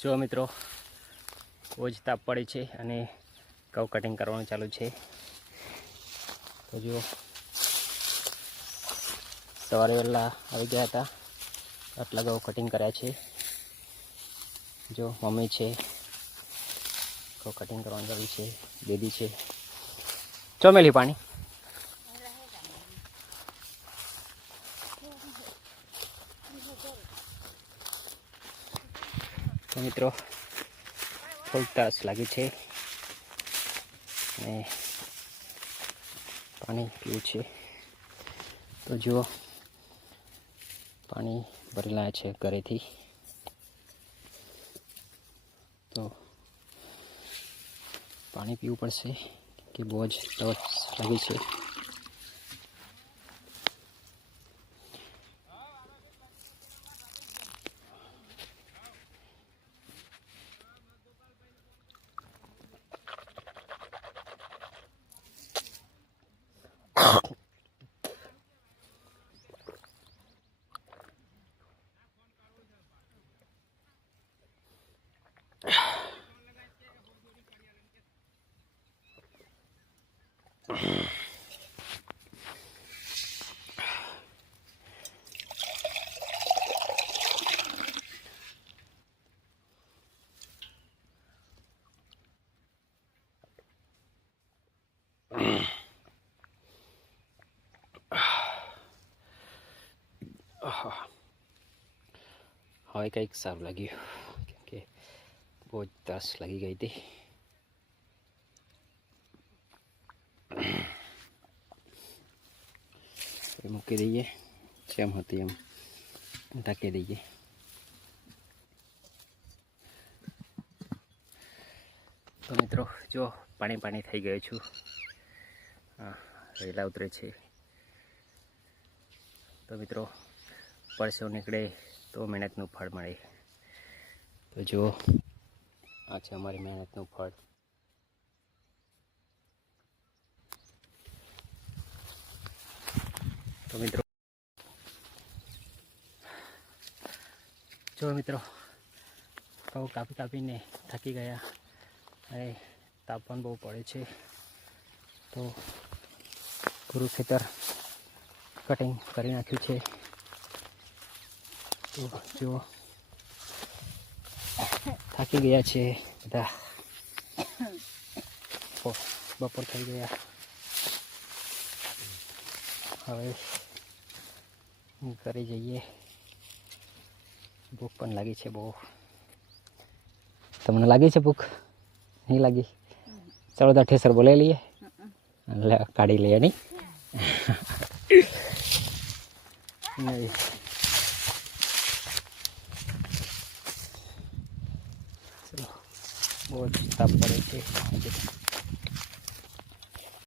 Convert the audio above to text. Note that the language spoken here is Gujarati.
જો મિત્રો બહુ જ તાપ પડે છે અને ઘઉં કટિંગ કરવાનું ચાલુ છે. તો જો સવારે વહેલા આવી ગયા હતા, આટલા ઘઉં કટિંગ કર્યા છે. જો મમ્મી છે, ઘઉં કટિંગ કરવાનું ચાલુ છે. દીદી છે. ચોમેલી પાણી તો મિત્રો થોડીક તરસ લાગી છે અને પાણી પીવું છે. તો જુઓ પાણી ભરી લાવ્યા છે ઘરેથી. તો પાણી પીવું પડશે કે બહુ જ તરસ લાગી છે. હવે કંઈક સારું લાગ્યું કેમ કે બહુ જ તરસ લાગી ગઈ હતી. મૂકી દઈએ, જેમ હતી એમ ઢાંકી દઈએ. તો મિત્રો જો પાણી થઈ ગયું છું. હા, વેલા ઉતરે છે. તો મિત્રો પરસો નીકળે તો મહેનતનું ફળ મળે. તો જુઓ આ છે અમારી મહેનતનું ફળ. તો મિત્રો જો મિત્રો ઘઉં કાપીને થાકી ગયા અને તાપ પણ બહુ પડે છે. તો પૂરું ખેતર કટિંગ કરી નાખ્યું છે. તો જો થાકી ગયા છે બધા. બપોર થઈ ગયા. હવે ઘરે જઈએ. ભૂખ પણ લાગી છે બહુ. તમને લાગી છે ભૂખ? નહીં લાગી? ચાલો તો ઠેસર બોલાવી લઈએ, એટલે કાઢી લઈએ. નહીં નહીં ચલો, બહુ જ તાપ પડે છે.